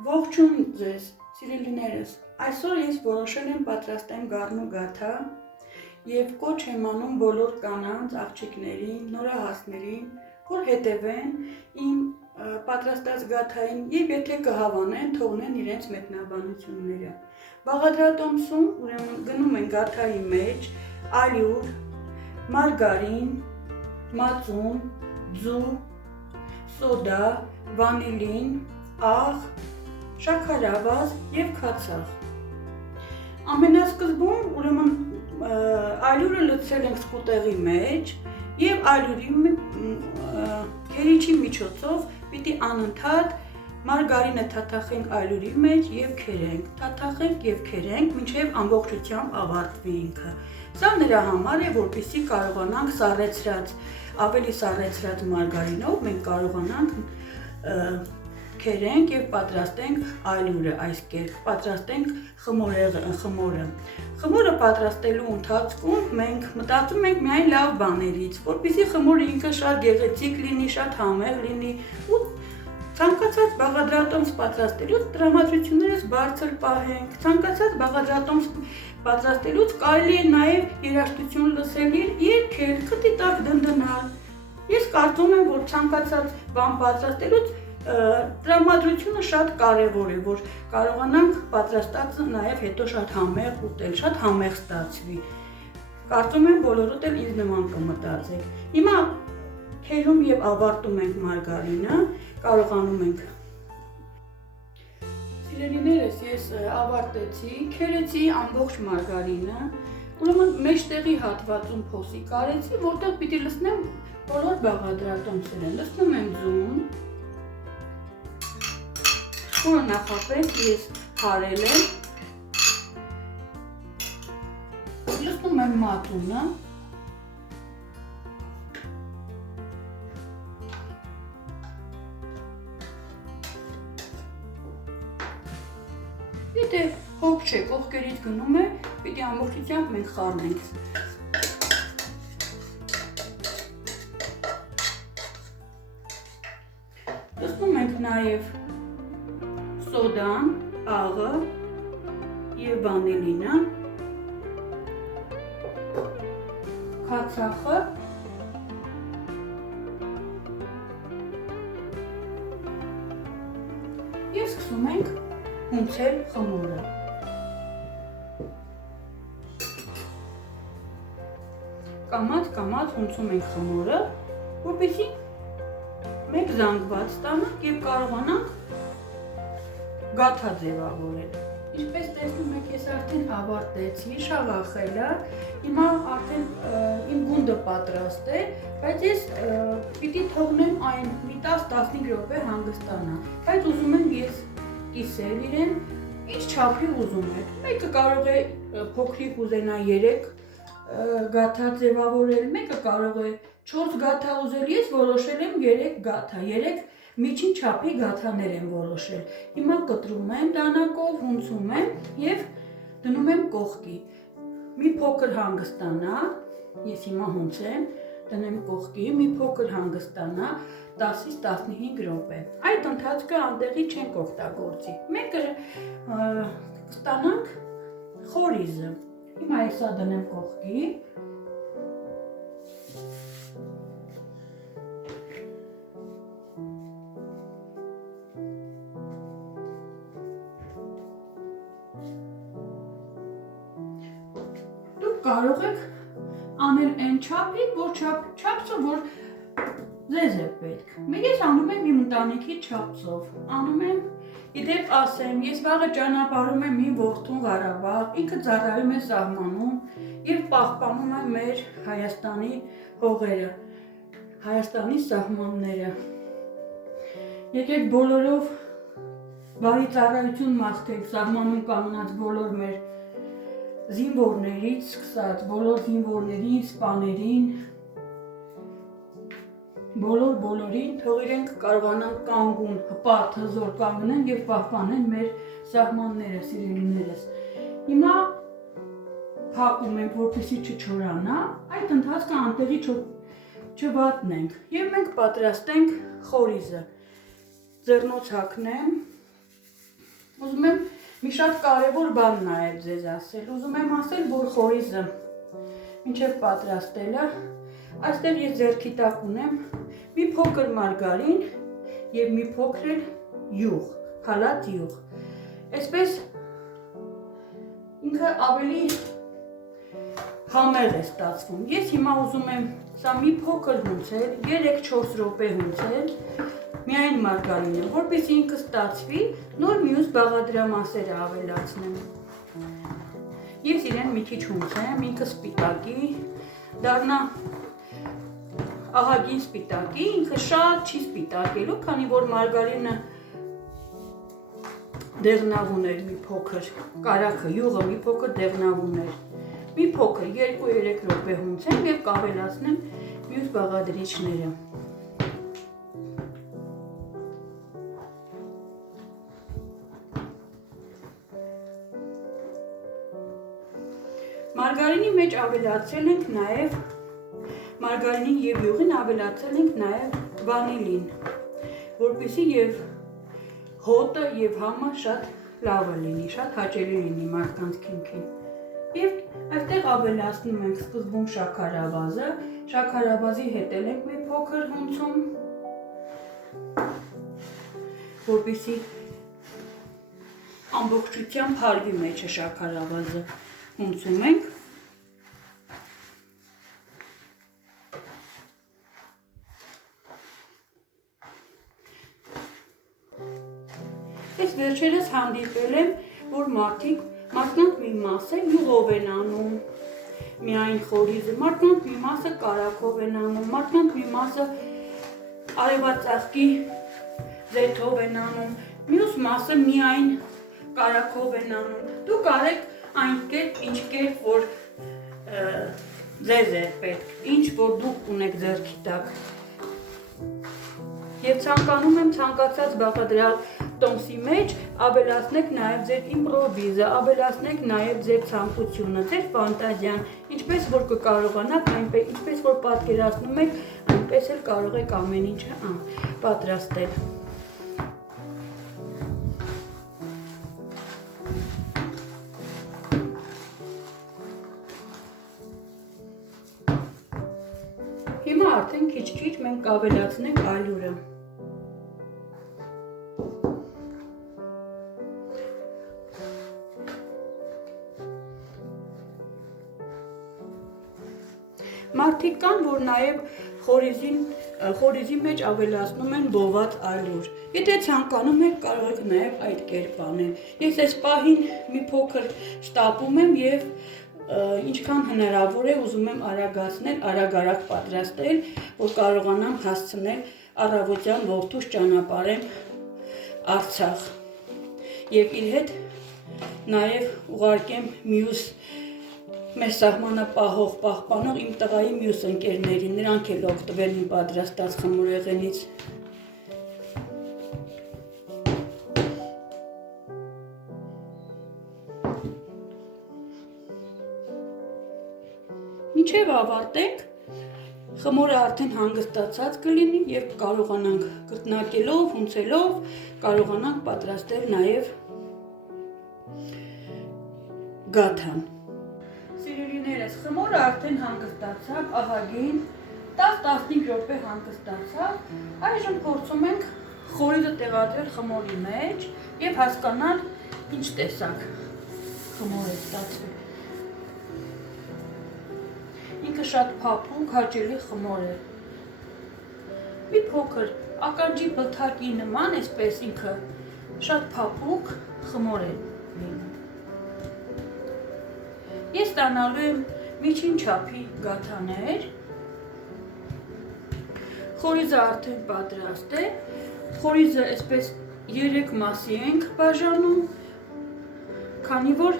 Ողջույն ձեզ, սիրելիներս, այսօր ես որոշել եմ պատրաստեմ գառնու գաթա և կոչ եմ անում բոլոր կանանց, աղջիկներին, նորահասներին, որ հետևեն իմ պատրաստած գաթային և եթե կհավանեն, թողնեն իրենց մեկնաբանությունները։ Բաղադրատոմսում ուրեմն գնում են գաթայի մեջ ալյուր, մարգարին, մածուն, ձու, սոդա, վանիլին, աղ, շաքարավազ և քացախ։ Ամենասկզբում ուրեմն ալյուրը լցրել ենք սկուտեղի մեջ և ալյուրի քերիչի միջոցով պիտի անընդհատ մարգարինը թաթախենք ալյուրի մեջ և քերենք, թաթախենք և քերենք, մինչև ամբողջությամբ ավարտվի ինքը։ Սա նրա համար է, որպեսզի կարողանանք սառեցրած, ավելի սառեցրած մարգարինով մենք կարողանանք քերենք և պատրաստենք ալյուրը այս կերպ, պատրաստենք խմորը։ Խմորը պատրաստելու ընթացքում մենք մտածում ենք միայն լավ բաներից, որպեսզի խմորը ինքը շատ գեղեցիկ լինի, շատ համեղ լինի ու ցանկացած բաղադրատոմս պատրաստելուց տրամադրություններս բարձր պահենք, ցանկացած բաղադրատոմս պատրաստելուց կարելի է նաև երաժշտություն լսել, երգել, խտի տակ դնդնալ։ Ես կարծում եմ, որ ցանկացած բան պատրաստելուց տրամադրությունը շատ կարևոր է, որ կարողանանք պատրաստածը նաև հետո շատ համեղ ուտել, շատ համեղ ստացվի։ Կարծում եմ բոլորդ էլ ինձ նման կմտածեք։ Հիմա քերում և ավարտում ենք մարգարինը, կարողանում ենք։ Սիրելիներս, ես ավարտեցի, քերեցի ամբողջ մարգարինը, ուրեմն մեջտեղի հատվածում փոսի կարեցի, որտեղ պիտի լցնեմ բոլոր բաղադրատոմսերը։ Լցնում եմ ձուն, որը նախապես ես քարել եմ, լցնում եմ մածունը, եթե հոգ չէ, կողքերից գնում է, պիտի ամբողջությամբ մենք խառնենք։ Լցնում ենք նաև սոդան, աղը և վանիլինը, քացախը և սկսում ենք հունցել խմորը։ Կամաց հունցում ենք խմորը, որպեսզի մեկ զանգված ստանանք և կարողանանք գաթա ձևավորել։ Ինչպես տեսնում եք, ես արդեն ավարտեցի շաղախելը, հիմա արդեն իմ գունդը պատրաստ է, բայց ես պիտի թողնեմ այն մի 10-15 րոպե հանգստանա, բայց ուզում եմ ես կիսել իրեն, ինչ չափի ուզում եք։ Մեկը կարող է փոքրիկ ուզենա 3 գաթա ձևավորել, մեկը կարող է 4 գաթա ուզել, ես որոշել եմ 3 գաթա, 3 միջին չափի գաթաներ եմ որոշել։ Հիմա կտրում եմ դանակով, հունցում եմ և դնում եմ կողքի։ Մի փոքր հանգստանա, ես հիմա հունցեմ, դնեմ կողքի, մի փոքր հանգստանա 10-ից 15 րոպե։ Այդ ընթացքը անտեղի չենք օգտագործի։ Մենք կստանանք խորիզը։ Հիմա ես սա դնեմ կողքի։ Կարող եք անել այն չափի, չափսը, որ ձեզ է պետք։ Ես անում եմ իմ ընտանիքի չափսով, անում եմ, իդեպ ասեմ, ես վաղը ճանապարհում եմ իմ որդուն Ղարաբաղ, ինքը ծառայում է սահմանում և պահպանում է մեր Հայաստանի հողերը, Հայաստանի սահմանները։ Եկեք բոլորով բարի ծառայություն մաղթեք սահմանում կանգնած բոլոր մեր զինվորներից սկսած, բոլոր զինվորներին, սպաներին, բոլորին, թող իրենք կարողանան կանգուն, հպարտ, հզոր կանգնեն և պահպանեն մեր սահմանները, սիրելիներս։ Հիմա փակում ենք, որպեսզի չչորանա, այդ ընթացքը անտեղի չվատնենք և մենք պատրաստենք խորիզը։ Ձեռնոց հագնեմ, Ուզում եմ մի շատ կարևոր բան նաև ձեզ ասել։ Ուզում եմ ասել, որ խորիզը մինչև պատրաստելը, այստեղ ես ձեռքի տակ ունեմ մի փոքր մարգարին եւ մի փոքր յուղ, հալած յուղ։ Այսպես ինքը ավելի համեղ է ստացվում։ Ես հիմա ուզում եմ սա մի փոքր հունցել, 3-4 րոպե հունցել, միայն մարգարինը, որպեսզի ինքը ստացվի, նոր մյուս բաղադրամասերը ավելացնեմ։ Ես իրեն մի քիչ հունցեմ, ինքը սպիտակի, դառնա ահագին սպիտակի, ինքը շատ չի սպիտակելու, քանի որ մարգարինը դեղնավուն էր մի փոքր, կարագը, յուղը մի փոքր դեղնավուն էր։ Մի փոքր 2-3 րոպե հունցեմ եւ կավելացնեմ մյուս բաղադրիչները։ Մարգարինի մեջ ավելացրել ենք նաև մարգարինին եւ յուղին ավելացրել ենք նաև վանիլին, որպեսզի եւ հոտը եւ համը շատ լավը լինի, շատ հաճելի լինի մարդկանց քիմքին։ Եվ այստեղ ավելացնում ենք սկզբում շաքարավազը, շաքարավազի հետ ենք մի փոքր հունցում, որպեսզի ամբողջությամբ հարվի մեջը շաքարավազը հունցում ենք։ Ես վերջերս հանդիպել եմ, որ մարդկանց մի մասը յուղով են անում, միայն խորիզը, մարդկանց մի մասը կարագով են անում, մարդկանց մի մասը արևածաղկի զեթով են անում, մյուս մասը միայն կարագով են անում։ Դուք արեք այն կերպ, ինչ կերպ, որ ձեզ է պետք, ինչ որ դուք ունեք ձեռքի տակ։ Եվ ցանկանում եմ ցանկացած բաղադրատոմսի մեջ ավելացնեք նաև ձեր իմպրովիզը, ավելացնեք նաև ձեր ցանկությունը, ձեր ֆանտազիան, ինչպես որ կկարողանաք, ինչպես որ պատկերացնում եք, այնպես էլ կարող եք ամեն ինչը պատրաստել։ Հիմա արդեն քիչ-քիչ մենք կավելացնենք ալյուրը։ Մարդիկ կան, որ նաև խորիզի մեջ ավելացնում են բոված ալյուր։ Եթե ցանկանում եք, կարող եք նաև այդ կերպ անել։ Ես այս պահին մի փոքր շտապում եմ եւ ինչքան հնարավոր է ուզում եմ արագացնել, արագ պատրաստել, որ կարողանամ հասցնել առավոտյան որդուս ճանապարհեմ Արցախ։ Եվ իր հետ նաև ուղարկեմ մյուս մեր սահմանը պահպանող իմ տղայի մյուս ընկերներին, նրանք էլ օգտվել են պատրաստած խմորեղենից։ Մինչև ավարտենք, խմորը արդեն հանգստացած կլինի եւ կարողանանք կրտնակելով, հունցելով, կարողանանք պատրաստել նաև գաթան։ Սիրելիներս, խմորը արդեն հանգստացավ, ահագին 10-15 րոպե հանգստացավ, այժմ փորձում ենք խորիզը տեղադրել խմորի մեջ եւ հասկանալ ինչ տեսակ խմոր է ստացվել։ Ինքը շատ փափուկ, հաճելի խմոր է։ Մի փոքր ականջի բլթակի նման, այսպես ինքը շատ փափուկ խմոր է լինում։ Ես ստանալու եմ միջին չափի գաթաներ, խորիզը արդեն պատրաստ է, խորիզը այսպես 3 մասի ենք բաժանում, քանի որ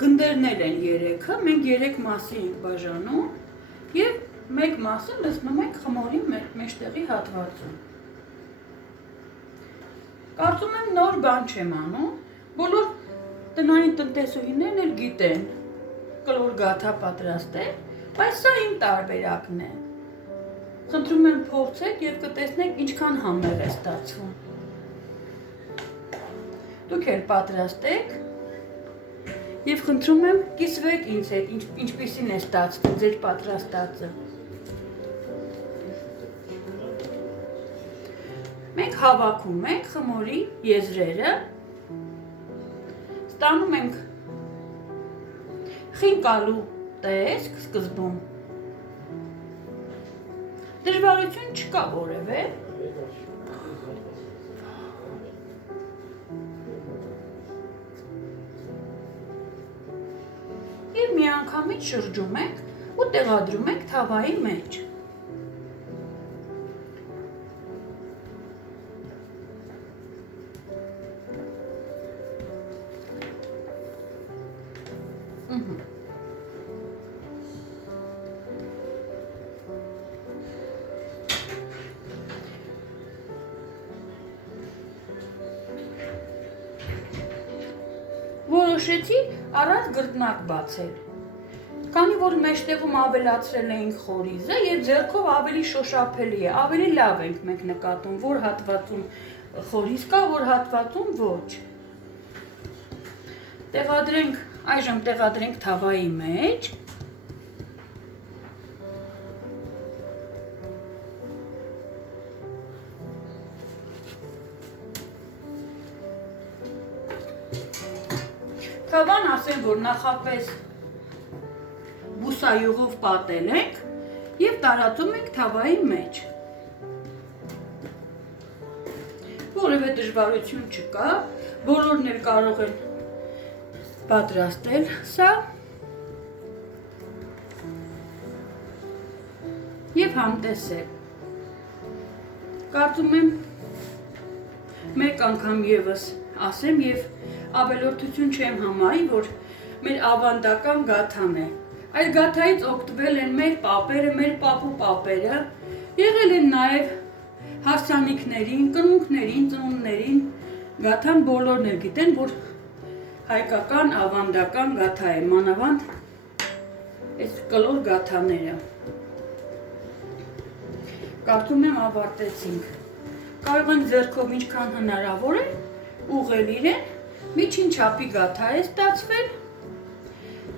գնդերներ են 3-ը, մենք 3 մասի ենք բաժանում և մեկ մասը լցնում ենք խմորի մեջտեղի հատվածում։ Կարծում եմ նոր բան չեմ անում, բոլոր տնային տնտեսուհիներն էլ գիտեն կլոր գաթա պատրաստել, բայց սա իմ տարբերակն է։ Խնդրում եմ փորձեք և կտեսնեք ինչքան համեղ է ստացվում։ Դուք էլ պատրաստեք եւ խնդրում եմ կիսվեք ինձ հետ, ինչպիսին է ստացվում ձեր պատրաստածը։ Մենք հավաքում ենք խմորի եզրերը, ստանում ենք խինկալու տեսք սկզբում։ Դժվարություն չկա որևէ։ Եվ միանգամից շրջում ենք ու տեղադրում ենք թավայի մեջ։ Որոշեցի առանց գրտնակ բացել, քանի որ մեջտեղում ավելացրել էինք խորիզը եւ ձեռքով ավելի շոշափելի է, ավելի լավ ենք մենք նկատում, որ հատվածում խորիզ կա, որ հատվածում ոչ։ Այժմ տեղադրենք թավայի մեջ։ Թավան ասեմ, որ նախապես բուսայուղով պատել ենք և տարածում ենք թավայի մեջ։ Որևէ դժվարություն չկա, բոլորն էլ կարող են պատրաստել սա և համտեսել։ Կարծում եմ մեկ անգամ ևս ասեմ և ավելորդություն չեմ համարի, որ մեր ավանդական գաթան է։ Այդ գաթայից օգտվել են մեր պապերը, մեր պապու պապերը, եղել են նաև հարսանիքներին, կնունքներին, ծնունդներին, գաթան բոլորն էլ գիտեն, որ հայկական ավանդական գաթա է, մանավանդ այս կլոր գաթաները։ Կարծում եմ ավարտեցինք։ Կարող ենք ձեռքով ինչքան հնարավոր է ուղղել իրեն, միջին չափի գաթա է ստացվել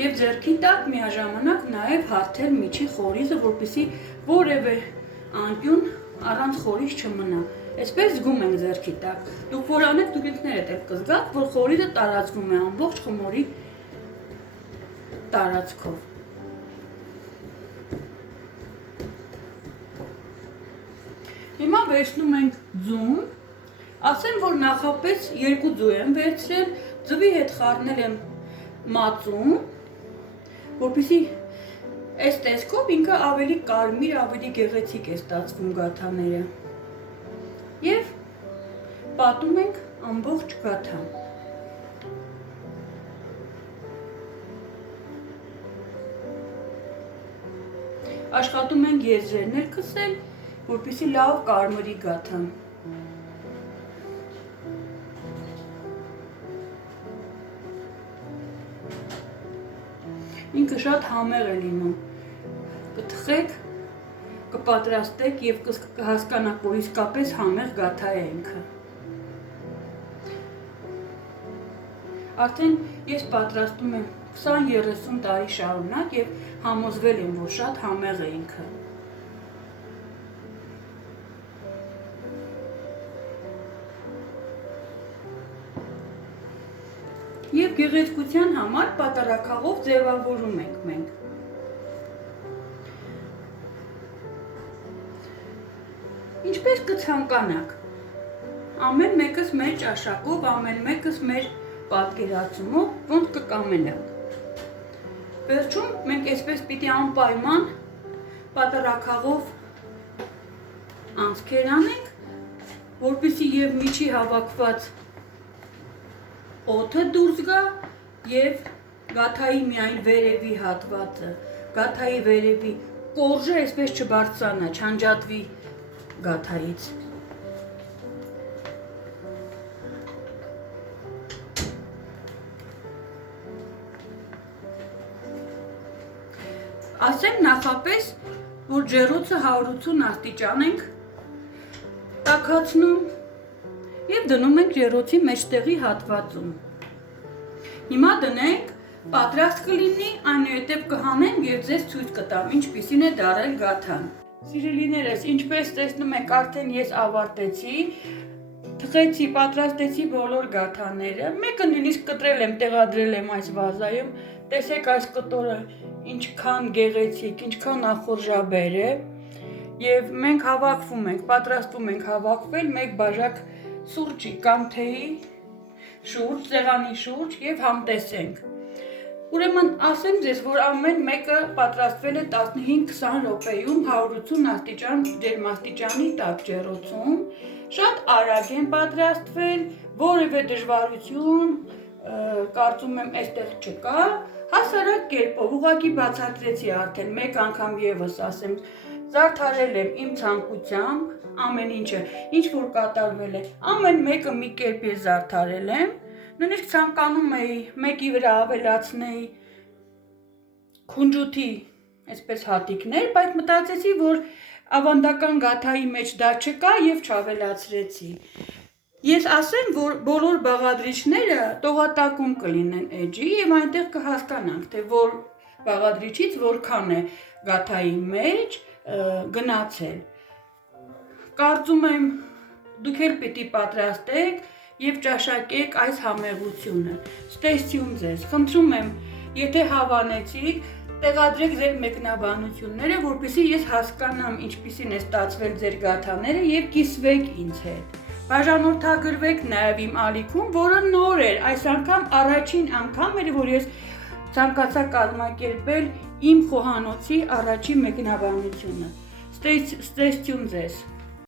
և ձեռքի տակ միաժամանակ նաև հարթել միջի խորիզը, որպեսզի որևէ անկյուն առանց խորիզ չմնա։ Այսպես զգում ենք ձեռքի տակ։ Դուք որ անեք, դուք ինքներդ էլ կզգաք, որ խորիզը տարածվում է ամբողջ խմորի տարածքով։ Հիմա վերցնում ենք ձուն, ասեմ, որ նախապես 2 ձու եմ վերցրել, ձվի հետ խառնել եմ մածուն, որպեսզի այս տեսքով ինքը ավելի կարմիր, ավելի գեղեցիկ է ստացվում գաթաները։ Եվ պատում ենք ամբողջ գաթան։ Աշխատում ենք եզրերն էլ քսել, որպեսզի լավ կարմրի գաթան։ Ինքը շատ համեղ է լինում, կթխեք, կպատրաստեք և կհասկանաք, որ իսկապես համեղ գաթա է ինքը։ Արդեն ես պատրաստում եմ 20-30 տարի շարունակ և համոզվել եմ, որ շատ համեղ է ինքը։ Եվ գեղեցկության համար պատառաքաղով ձևավորում ենք մենք։ Ինչպես կցանկանաք, ամեն մեկս մեր ճաշակով, ամեն մեկս մեր պատկերացումով, ոնց կկամենանք։ Վերջում մենք այսպես պիտի անպայման պատառաքաղով անցքեր անենք, որպեսզի և միջի հավաքված օդը դուրս գա և գաթայի միայն վերևի հատվածը, գաթայի վերևի կորժը այսպես չբարձրանա, չանջատվի գաթայից։ Ասեմ նախապես, որ ջեռոցը 180 աստիճան ենք տաքացնում եւ դնում ենք ջեռոցի մեջտեղի հատվածում։ Հիմա դնենք, պատրաստ կլինի, այնուհետև կհանենք եւ ձեզ ցույց կտամ ինչպիսին է դարել գաթան։ Սիրելիներս, ինչպես տեսնում եք, արդեն ես ավարտեցի, թխեցի, պատրաստեցի բոլոր գաթաները, մեկը նույնիսկ կտրել եմ, տեղադրել եմ այս վազայում, տեսեք այս կտորը ինչքան գեղեցիկ, ինչքան ախորժաբեր է, եւ մենք հավաքվում ենք, պատրաստվում ենք հավաքվել մեկ բաժակ սուրճի կամ թեյի շուրջ, սեղանի շուրջ եւ համտեսենք։ Ուրեմն ասեմ ձեզ, որ ամեն մեկը պատրաստվել է 15-20 րոպեում 180 աստիճան ջերմաստիճանի տակ ջեռոցում, շատ արագ են պատրաստվել, որևէ դժվարություն կարծում եմ այստեղ չկա, հասարակ կերպով ուղղակի բացատրեցի արդեն, մեկ անգամ եւս ասեմ, զարդարել եմ իմ ցանկությամբ ամեն ինչը, ինչ որ կատարվել է, ամեն մեկը մի կերպ է զարդարել եմ, նույնիսկ ցանկանում էի մեկի վրա ավելացնեի քունջութի այսպես հատիկներ, բայց մտածեցի, որ ավանդական գաթայի մեջ դա չկա եւ չավելացրեցի։ Ես ասեմ, որ բոլոր բաղադրիչները տողատակում կլինեն էջի եւ այնտեղ կհասկանանք, թե որ բաղադրիչից որքան է գաթայի մեջ գնացել։ Կարծում եմ դուք էլ պիտի պատրաստեք եւ ճաշակեք այս համեղությունը։ Ստեսություն ձեզ, խնդրում եմ, եթե հավանեցիք, տեղադրեք ձեր մեկնաբանությունները, որպեսզի ես հասկանամ ինչպիսին է ստացվել ձեր գաթաները եւ կիսվեք ինձ հետ։ Բաժանորդագրվեք նաեւ իմ ալիքում, որը նոր էր, այս անգամ առաջին անգամ էր, որ ես ցանկացա կազմակերպել իմ խոհանոցի առաջին մեկնաբանությունը։ Ստեսություն ձեզ։